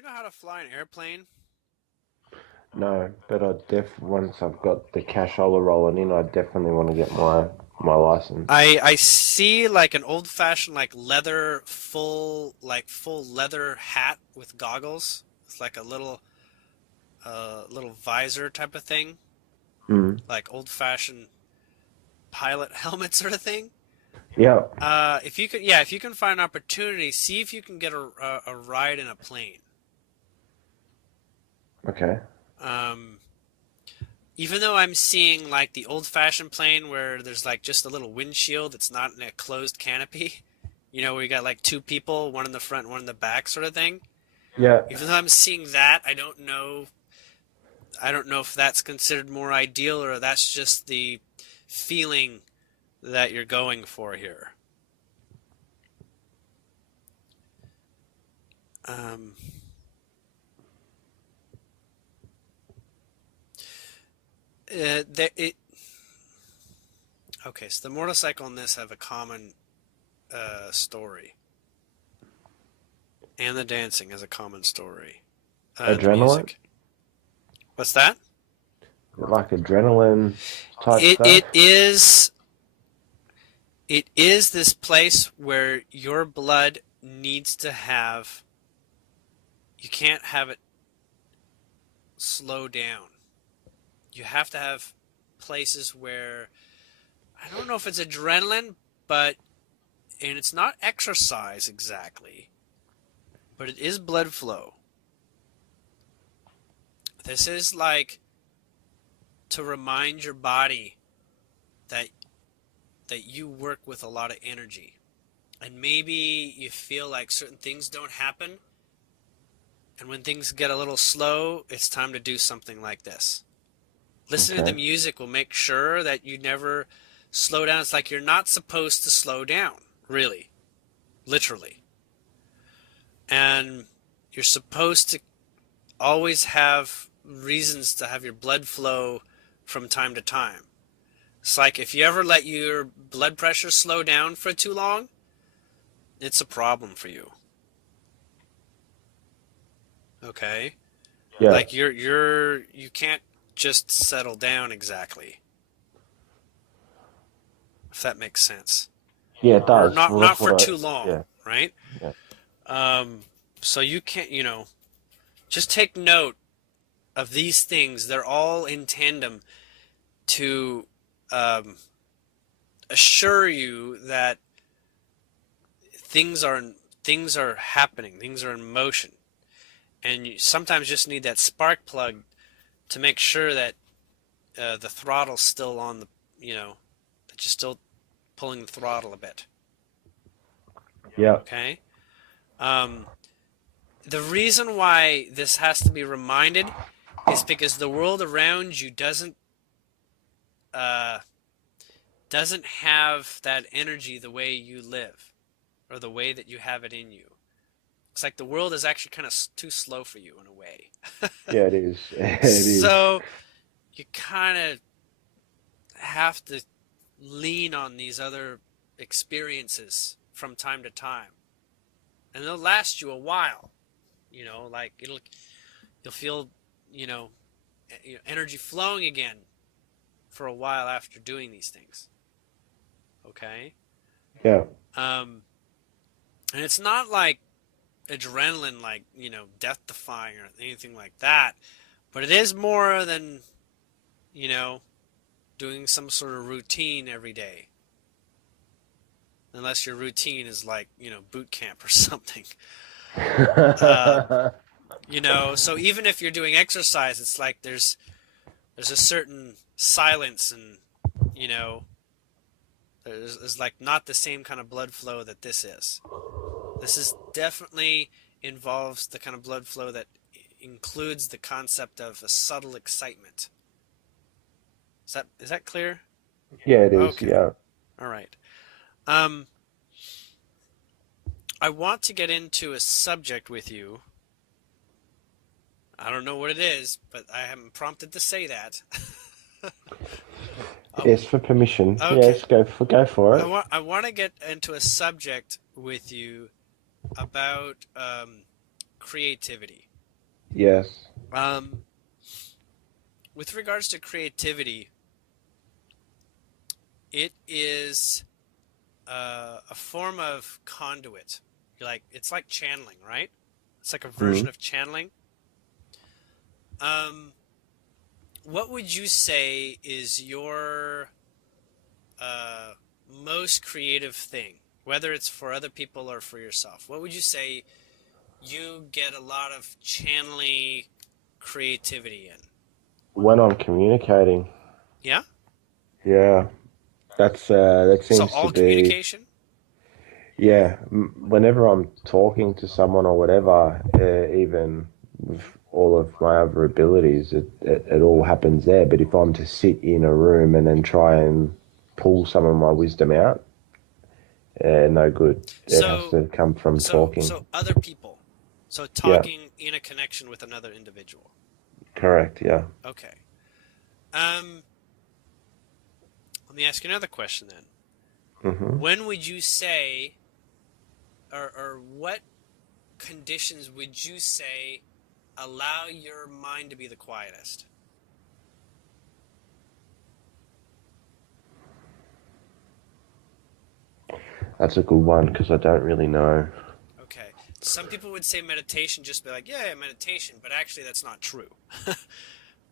you know how to fly an airplane? No, but once I've got the cashola rolling in, I definitely want to get my license. I see like an old-fashioned like leather full leather hat with goggles. It's like a little visor type of thing, Mm. like old-fashioned pilot helmet sort of thing. Yeah. If you can find an opportunity, see if you can get a ride in a plane. Okay. Um, Even though I'm seeing like the old-fashioned plane where there's like just a little windshield, it's not in a closed canopy. You know, where you got like two people, one in the front, one in the back, sort of thing. Yeah. Even though I'm seeing that, I don't know. I don't know if that's considered more ideal or that's just the feeling that you're going for here. Um, it Okay. So the motorcycle and this have a common story, and the dancing has a common story. And the Adrenaline? music. What's that? Like adrenaline type It stuff? it is it is this place where your blood needs to have. You can't have it slow down. You have to have places where I don't know if it's adrenaline, but and it's not exercise exactly, but it is blood flow. This is like to remind your body that you work with a lot of energy. And maybe you feel like certain things don't happen, and when things get a little slow, it's time to do something like this. Listening to the Okay. music will make sure that you never slow down. It's like you're not supposed to slow down, really, literally. And you're supposed to always have reasons to have your blood flow from time to time. It's like if you ever let your blood pressure slow down for too long, it's a problem for you. Okay? Yeah. Like you can't just settle down exactly, if that makes sense. Yeah, it Or does. not Well, not that's for what too I. long, Yeah. right? Yeah. So you can't, just take note of these things. They're all in tandem to um, assure you that things are things are happening, things are in motion, and you sometimes just need that spark plug to make sure that the throttle's still on that you're still pulling the throttle a bit. Yeah. Okay. Um, the reason why this has to be reminded is because the world around you uh, doesn't have that energy the way you live or the way that you have it in you. It's like the world is actually kind of too slow for you in a way. Yeah, it is. It is. So you kind of have to lean on these other experiences from time to time, and they'll last you a while. Like you'll feel, you know, energy flowing again for a while after doing these things. Okay, Yeah. um, and it's not like adrenaline, like death defying or anything like that, but it is more than you know doing some sort of routine every day. Unless your routine is like boot camp or something. Um, so even if you're doing exercise, it's like there's a certain silence and you know there's like not the same kind of blood flow that this is. This is definitely involves the kind of blood flow that includes the concept of a subtle excitement. Is that clear? Yeah, it is. Okay. Yeah. All right. Um, I want to get into a subject with you. I don't know what it is, but I am prompted to say that. Yes, for permission. Okay. Yes, go for it. I want to get into a subject with you about creativity. Yes. Um, with regards to creativity, it is a form of conduit. Like it's like channeling, right? It's like a Mm. version of channeling. Um, what would you say is your uh, most creative thing, whether it's for other people or for yourself? What would you say you get a lot of channeling creativity in? When I'm communicating, Yeah? yeah, that So seems to all be, communication? yeah. Whenever I'm talking to someone or whatever, even with all of my other abilities, it all happens there. But if I'm to sit in a room and then try and pull some of my wisdom out, no good. It has So to come from talking. so other people. So Yeah, talking in a connection with another individual. correct. Yeah. Okay. Um, let me ask you another question then. Hmm. When would you say, or what conditions would you say allow your mind to be the quietest? That's a good one because I don't really know. Okay. Some people would say meditation, just be like, yeah, yeah, meditation, but actually that's not true.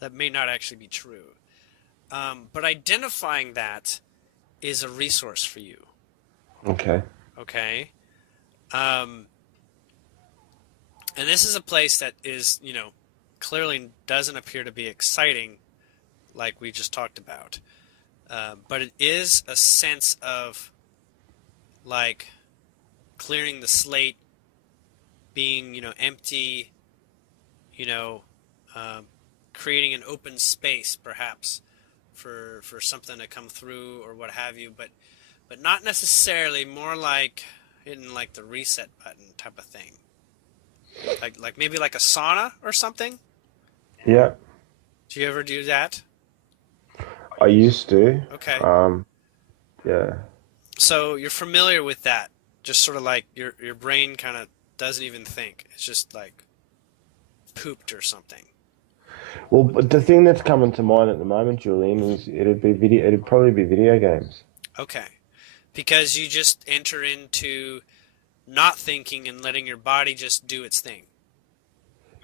That may not actually be true. But identifying that is a resource for you. Okay. Okay. Um, and this is a place that is, clearly doesn't appear to be exciting like we just talked about. But it is a sense of like clearing the slate, being, empty, you know, um, creating an open space perhaps for something to come through or what have you, but not necessarily, more like hitting like the reset button type of thing. Like maybe like a sauna or something. Yeah, Do you ever do that? I used to. Okay. Um, yeah. So you're familiar with that. Just sort of like your brain kind of doesn't even think. It's just like pooped or something. Well, but the thing that's coming to mind at the moment, Julian, is it'd be video. It'd probably be video games. Okay. Because you just enter into not thinking and letting your body just do its thing.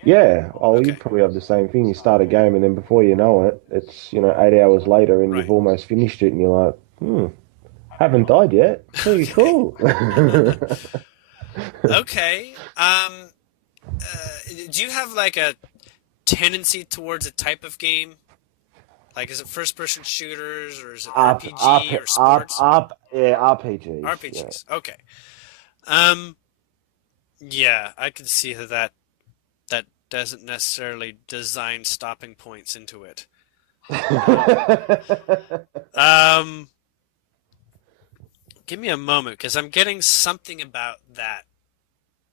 Yeah. Oh, you Okay. probably have the same thing. You start a game, and then before you know it, it's 8 hours later, and you've Right. almost finished it, and you're like, haven't died yet. Pretty Okay. cool. Okay. Do you have like a tendency towards a type of game? Like, is it first-person shooters or is it RPG or sports? Yeah, RPGs. Yeah. RPGs. Okay. Um. Yeah, I can see that doesn't necessarily design stopping points into it. Um. Give me a moment because I'm getting something about that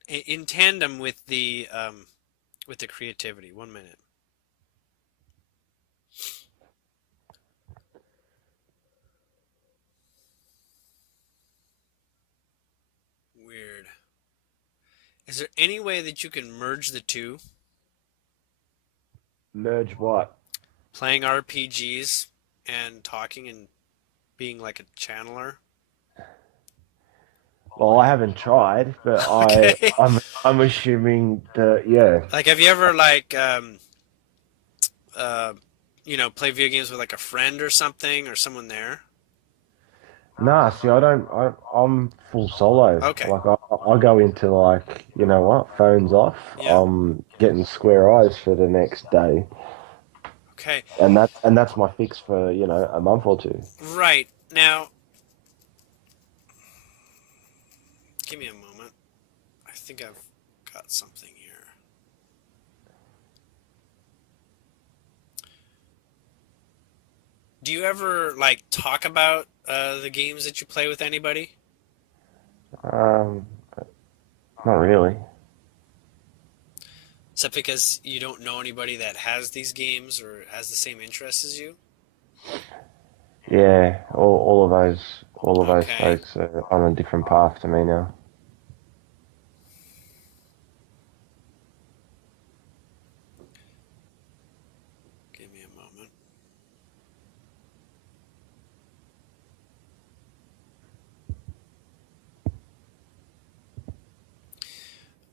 in tandem with the creativity. 1 minute. Weird. Is there any way that you can merge the two? Merge what? Playing RPGs and talking and being like a channeler? Well, I haven't tried, but Okay. I'm assuming that yeah. Like, have you ever like uh, play video games with like a friend or something or someone there? Nah, see, I don't. I'm full solo. Okay. Like I go into like you know what, phones off. Yeah. I'm getting square eyes for the next day, Okay. and that's my fix for a month or two. Right. Now, give me a moment. I think I've got something here. Do you ever like talk about the games that you play with anybody? Um, not really. Is that because you don't know anybody that has these games or has the same interests as you? Yeah, all of those Okay. folks are on a different path to me now. a moment.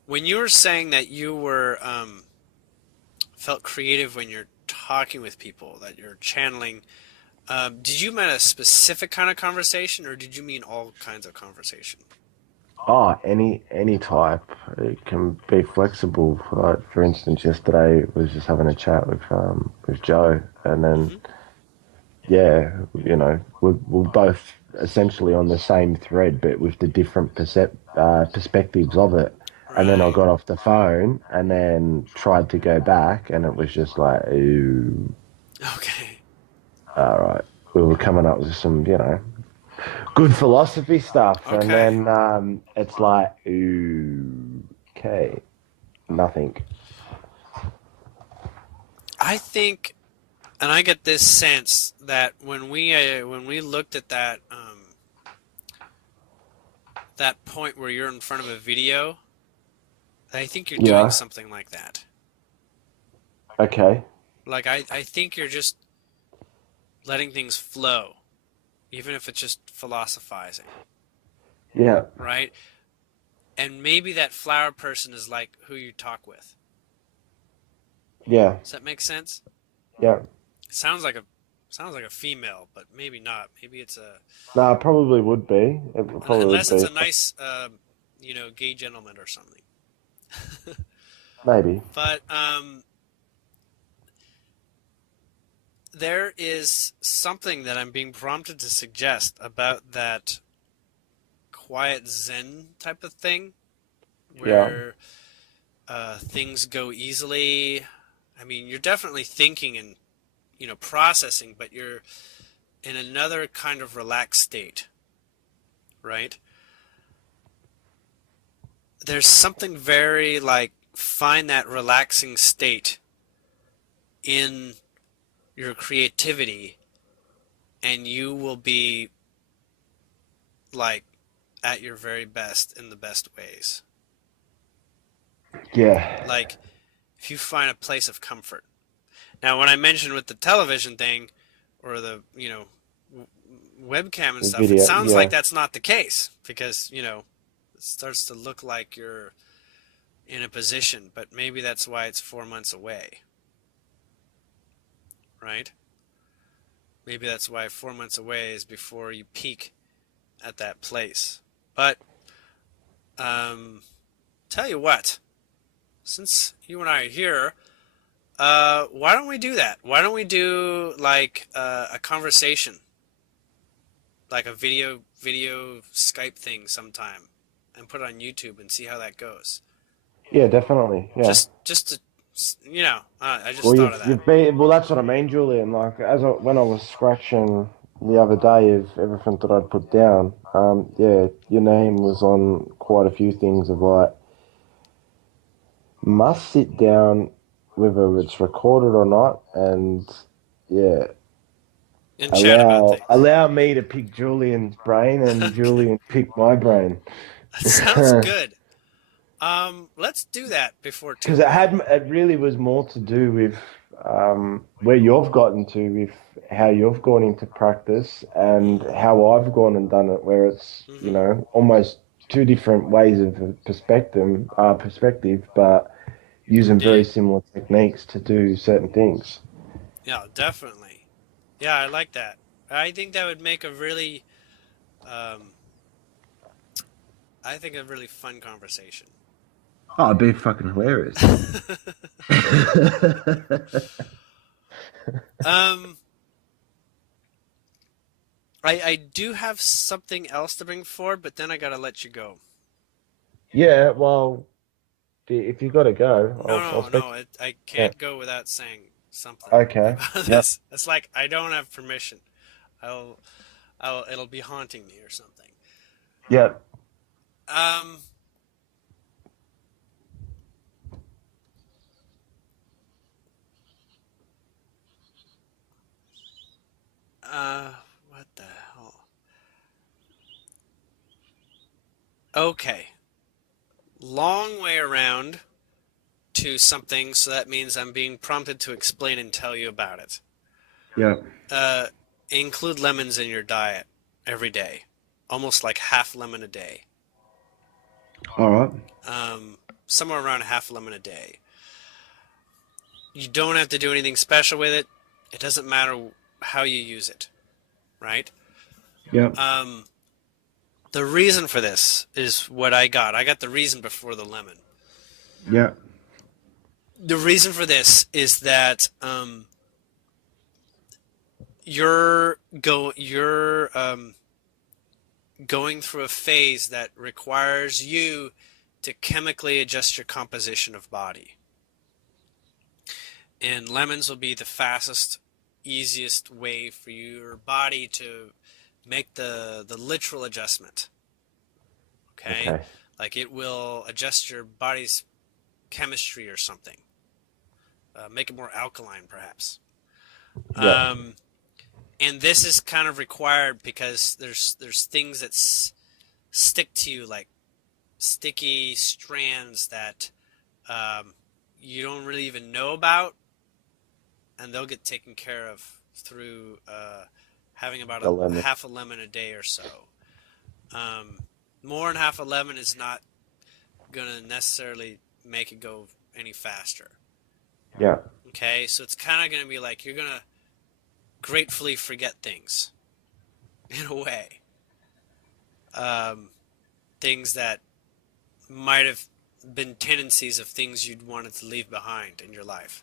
When you were saying that you were felt creative when you're talking with people, that you're channeling, did you mean a specific kind of conversation, or did you mean all kinds of conversation? Oh, any type. It can be flexible. Like for instance, yesterday I was just having a chat with Joe, and then Hmm. yeah, we're both essentially on the same thread, but with the different perspectives of it. And then I Right. got off the phone and then tried to go back, and it was just like, ooh, Okay. all right. We were coming up with some, good philosophy stuff, and Okay. then it's like, ooh, okay, nothing. I think, and I get this sense that when we looked at that point where you're in front of a video, I think you're doing Yeah. something like that. Okay. Like I think you're just letting things flow, even if it's just philosophizing, Yeah. right? And maybe that flower person is like who you talk with. Yeah. Does that make sense? Yeah. It sounds like a female, but maybe not. Maybe it's a No, it probably would be. It would probably unless it's be. a nice, gay gentleman or something. Maybe. But there is something that I'm being prompted to suggest about that quiet Zen type of thing, Yeah. where things go easily. I mean, you're definitely thinking and processing, but you're in another kind of relaxed state, right? There's something very like find that relaxing state in your creativity, and you will be like at your very best in the best ways. Yeah. Like if you find a place of comfort. Now, when I mentioned with the television thing or the webcam and The stuff, it video. sounds like Yeah. that's not the case because it starts to look like you're in a position, but maybe that's why it's 4 months away, right? Maybe that's why 4 months away is before you peak at that place. But um, tell you what, since you and I are here, why don't we do that? Why don't we do like a conversation, like a video Skype thing sometime, and put it on YouTube and see how that goes. Yeah. Definitely. Yeah. Just to, I just Well, thought of that. you've been well. That's what I mean, Julian. Like when I was scratching the other day of everything that I'd put down. Yeah, your name was on quite a few things of like must sit down, whether it's recorded or not, and yeah, And chat about things. allow me to pick Julian's brain and Okay, Julian pick my brain. that sounds good. Let's do that before too Because long. it really was more to do with where you've gotten to with how you've gone into practice and Mm-hmm. how I've gone and done it, where it's Mm-hmm. almost two different ways of perspective, but using very Indeed. similar techniques to do certain things. Yeah, definitely. Yeah, I like that. I think that would make um, a really fun conversation. Oh, it'd be fucking hilarious. um, I do have something else to bring forward, but then I gotta let you go. Yeah, well, if you got to go, No, I'll no, speak. no. I Yeah. can't go without saying something Okay. about Yep. this. It's like I don't have permission. I'll, it'll be haunting me or something. Yep. Um, uh, what the hell? Okay, long way around to something, so that means I'm being prompted to explain and tell you about it. Yeah. Uh, Include lemons in your diet every day, almost like half lemon a day. All right. Somewhere around half a lemon a day. You don't have to do anything special with it. It doesn't matter how you use it, right? Yeah. Um, the reason for this is what I got. I got the reason before the lemon. Yeah. The reason for this is that you're going through a phase that requires you to chemically adjust your composition of body. And lemons will be the fastest, easiest way for your body to make the literal adjustment. Okay? Okay. Like it will adjust your body's chemistry or something. Make it more alkaline, perhaps. Yeah. Um, and this is kind of required because there's things that stick to you, like sticky strands that you don't really even know about, and they'll get taken care of through having about The a lemon. half a lemon a day or so. More than half a lemon is not going to necessarily make it go any faster. Yeah. Okay, so it's kind of going to be like you're going to gratefully forget things in a way. Things that might have been tendencies of things you'd wanted to leave behind in your life.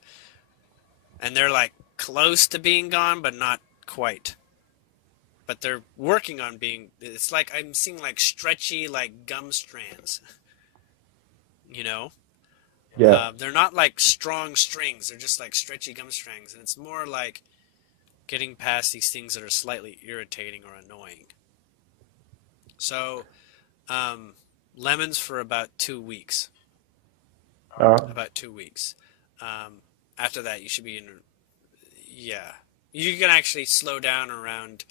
And they're like close to being gone, but not quite. But they're working on being, it's like I'm seeing like stretchy, like gum strands, you know? Yeah. They're not like strong strings, they're just like stretchy gum strands. And it's more like getting past these things that are slightly irritating or annoying. So, lemons for about 2 weeks. All right. About 2 weeks. After that, you should be in, yeah. You can actually slow down around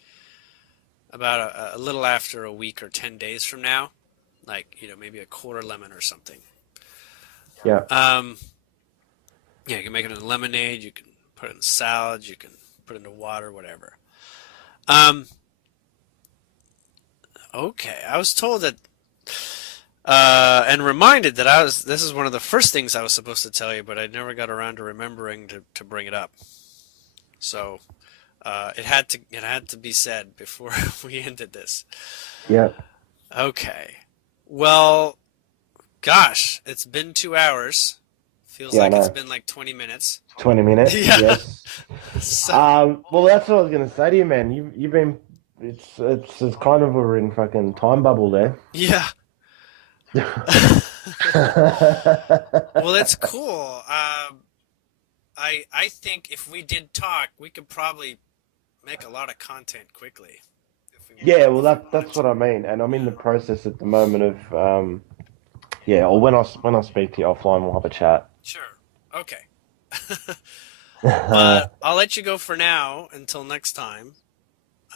about a little after a week or 10 days from now. Like, maybe a quarter lemon or something. Yeah. Yeah, you can make it into lemonade, you can put it in salad, you can put it into water, whatever. Um, okay, I was told that, and reminded that this is one of the first things I was supposed to tell you, but I never got around to remembering to bring it up. So, it had to be said before we ended this. Yeah. Okay. Well, gosh, it's been 2 hours. Feels Yeah. I like it's know. been like 20 minutes. 20 minutes. Yeah. Yes. So, Well, that's what I was gonna say to you, man. You've been. It's kind of we're in fucking time bubble there. yeah. Well, that's cool. I think if we did talk, we could probably make a lot of content quickly. Yeah, well, If we wanted that's to. what I mean, and I'm in the Yeah. process at the moment of yeah. Or when I speak to you offline, we'll have a chat. Sure. Okay. But I'll let you go for now until next time.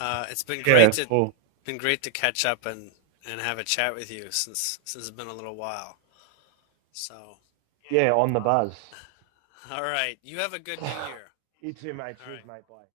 It's Yeah, cool. been great to catch up and have a chat with you since it's been a little while. So, Yeah, on the buzz. all right. You have a good New Year. You too, mate. All Cheers, right. mate. Bye.